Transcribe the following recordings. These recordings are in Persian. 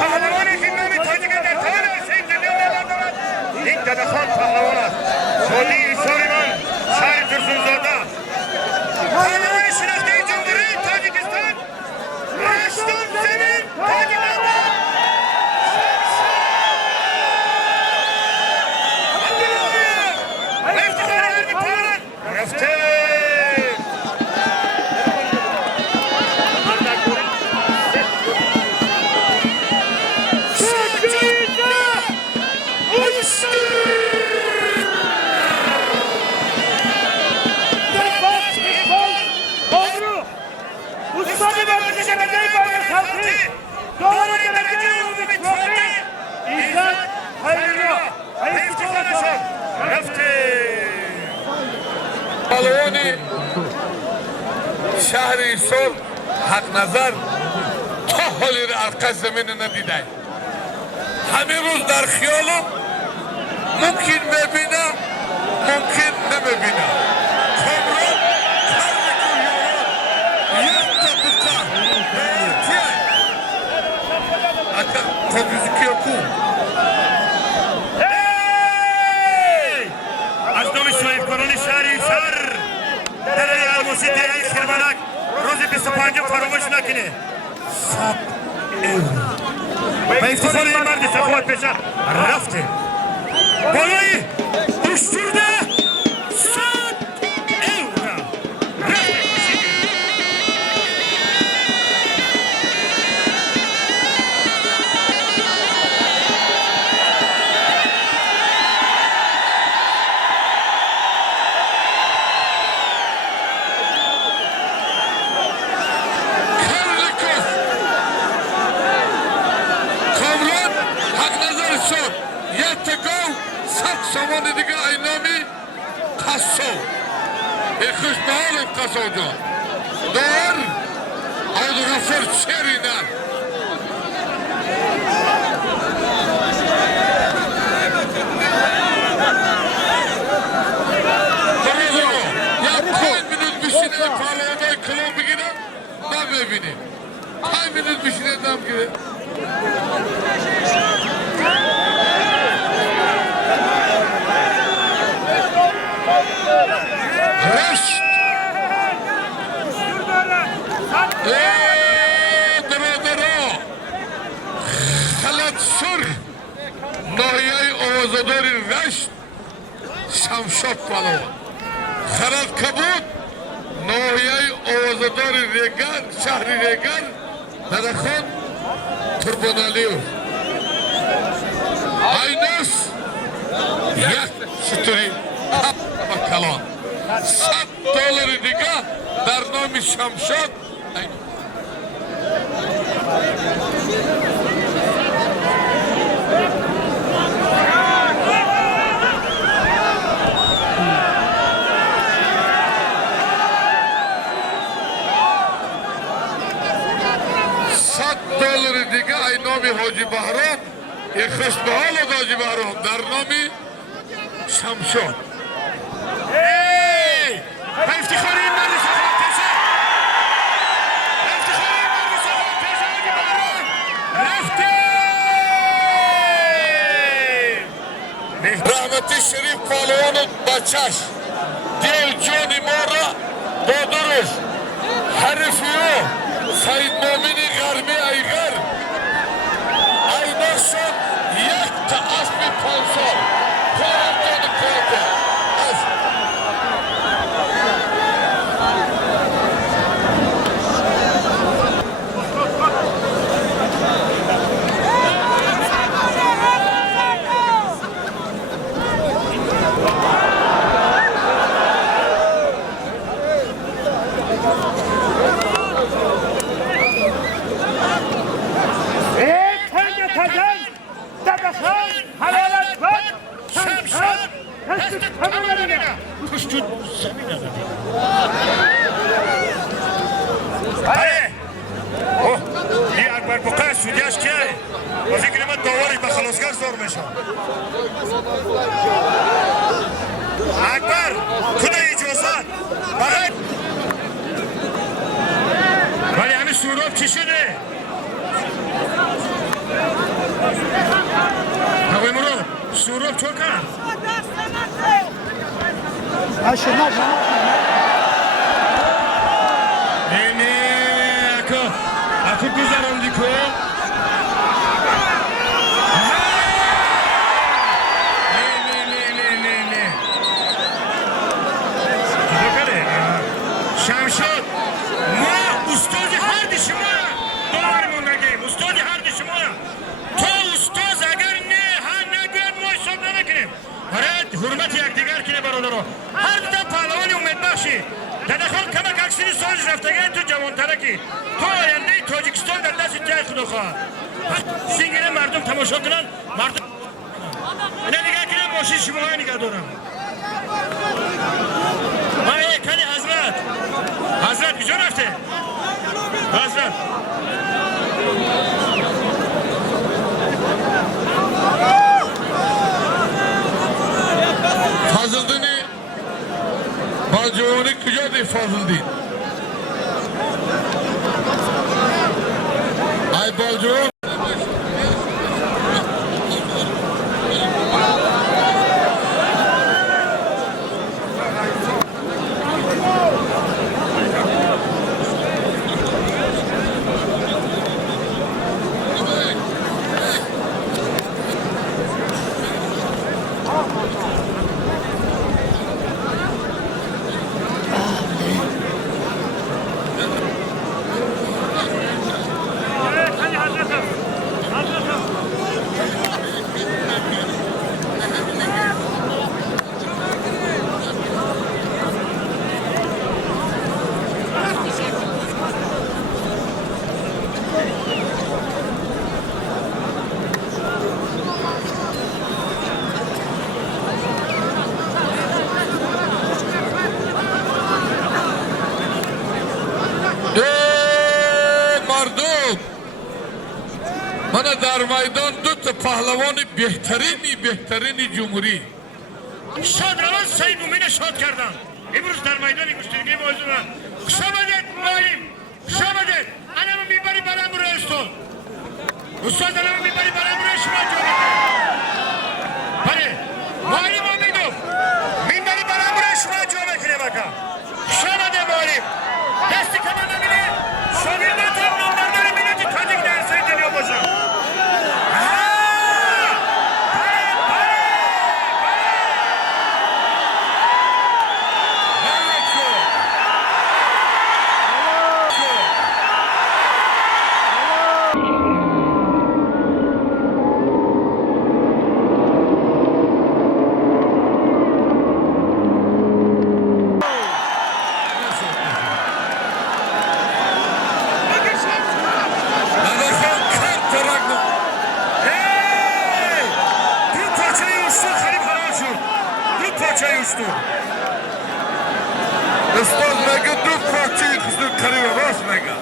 پهلوانی که نام تاجیک در تمام حسین دنیا دارد این ددخان پهلوان است سودی سلیمان شهر ترسونزاده پهلوان شناخته جمهوری تاجیکستان هشتم زمین تاجیکستان افتخار هرمی پهلوان رفته پهلوانی شهری صلح حق نظر تا حالی را از زمین ندیده همین روز در خیالم ممکن ببینم ممکن نمیبینم کامران کار یک طبقه بیتیه اتا خوبیزی که کن از نام شاید کنون شهری شهر در الموسی دیگه خیرمنک روز 25 فراموش نکنه 100 اورو و افتخار این مرد سخاوت پیشه رفته بالای اشترده 100 اورو رفته سامان دیگه اینامی قصو خوش به حال قصو جان دور عبدالغفور چری نه یا 5 minut بشینه پهلوانای کلام بگیرم من ببینیم 5 minut بشینه دم گیره رشت درا خلط سر ناحیه آوازداری رشت شمشاد پهلوان خلط کبود ناحیه آوازداری ریگان شهری ریگان درخان تربانالیو ایناس یک شطوری کلان 100 دلار دیگه در نام شمشاد $100 دیگه ای نام حاجی بهرام یک خوش به حال حاجی بهرام در نام شمشاد افتخار این مرد سخاوت پیشه افتخار این مرد سخاوت پیشه حاجی بهرام رفته رحمتی شریف پهلوان بچش دل جانی ما را با درش حرفیو سید مومنی غرمی ایگر اینا شد یک تا اسب 5 سال پارتان کارده سودیاش کیه؟ و فکر من داوری به خلاصگر زور میشه اکبر تو نه اجازت فقط ولی همین سوراب چی شده؟ توکن نه اکو گذراندی کو شمشاد ما استاد هر دی شما دارمون نگیم استاد هر دی شما تو استاد اگر نه ها نگوید ما حساب نکنیم برای حرمت یکدیگر کنه برادرها هر دو پهلوانی امید بخشی دادخان کمک اکسیری سالش رفتگه تو جوانترکی تو آینده تاجیکستان در دست جای خدا خواهد سینگیره مردم تماشا کنن مردم اینه نگاه کنن ماشین شما های نگاه دارم کنی حضرت کجا رفته؟ حضرت فاضل دینی با جوانی کجا دی فاضل دین ای با جوان من در میدان دو تا پهلوان بهترین جمهوری شاد روان سید مومین شاد کردم امروز در میدان گشتگی موضوع من خوش آمدید معلم خوش آمدید انمو میبری برام روی استاد انمو میبری برام روی شما جا بله معلم امیدو میبری برام روی شما جا بکنه بکا خوش آمده معلم دستی کمان نمیده شاگرداتم نامبردار ملت تاجیک در سید دنیا باشم استاد مگه دو پاچه کسو کریو راست مگه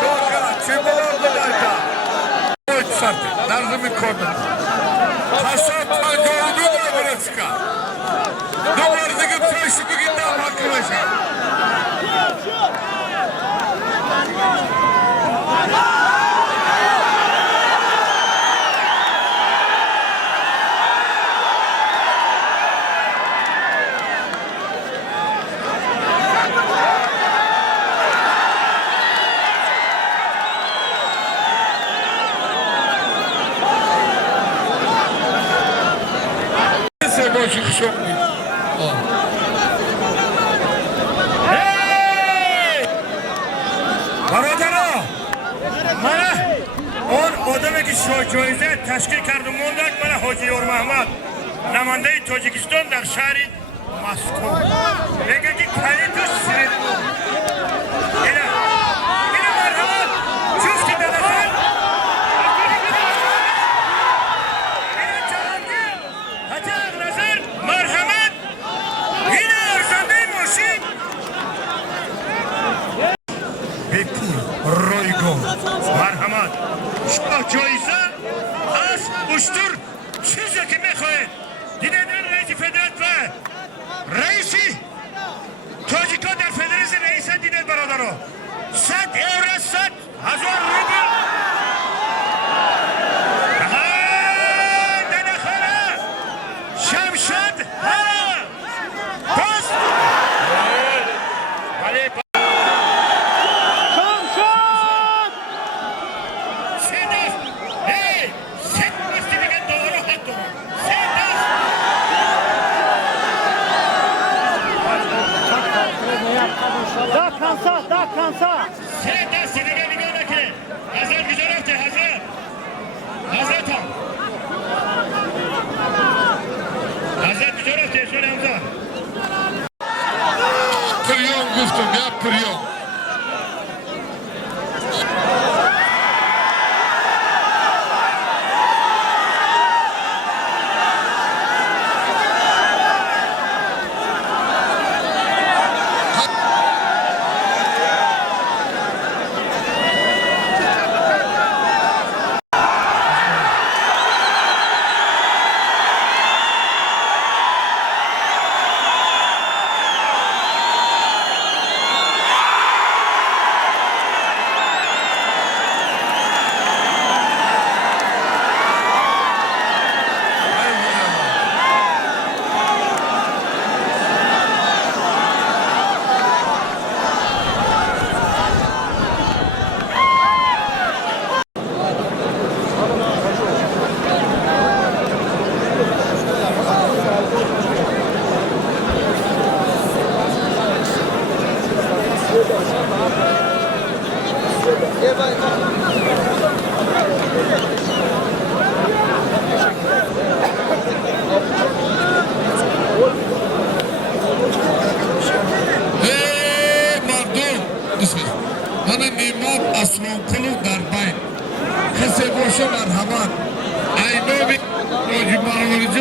شوکا چه بلار بدایتا اوچ سرتی نرزمی کردن حساب پنجاودو دا برسکا دو بردگی پیشی بگی دام حکمشا باشی خوشم نید برادرها من اون آدمی که جایزه تشکیل کرد و موندک من حاجی اور محمد نماینده تاجیکستان در شهر مسکو میگه که کاری تو سرید اینه مرحبا جفتی دادخان اینه جهانگیر حتی اغنظر مرحمت اینه ارزنده ماشین بپول رویگو مرحمت شما جایزه از اشتر چیزی که میخواهید دیدن رئیس فدرات و رئیسی تاجیکا در فدراسیون رئیس دیدن برادرها 100 یورو 100,000 روبل Ha! Pas! Kale Sedas! Hey! Sen istediğin doğru hattı. Sedas! Da kansa. Sedas Senegal Ligi'ndeki Hazır güzel attı, hazır. Hazır tam. Hazır güzel attı, şöyle Hamza. Priyon guftum ya priyon. Hey mardum. Bana nimet aslan kulu darbay. Kese boşu merhamet. I know it. O cumarı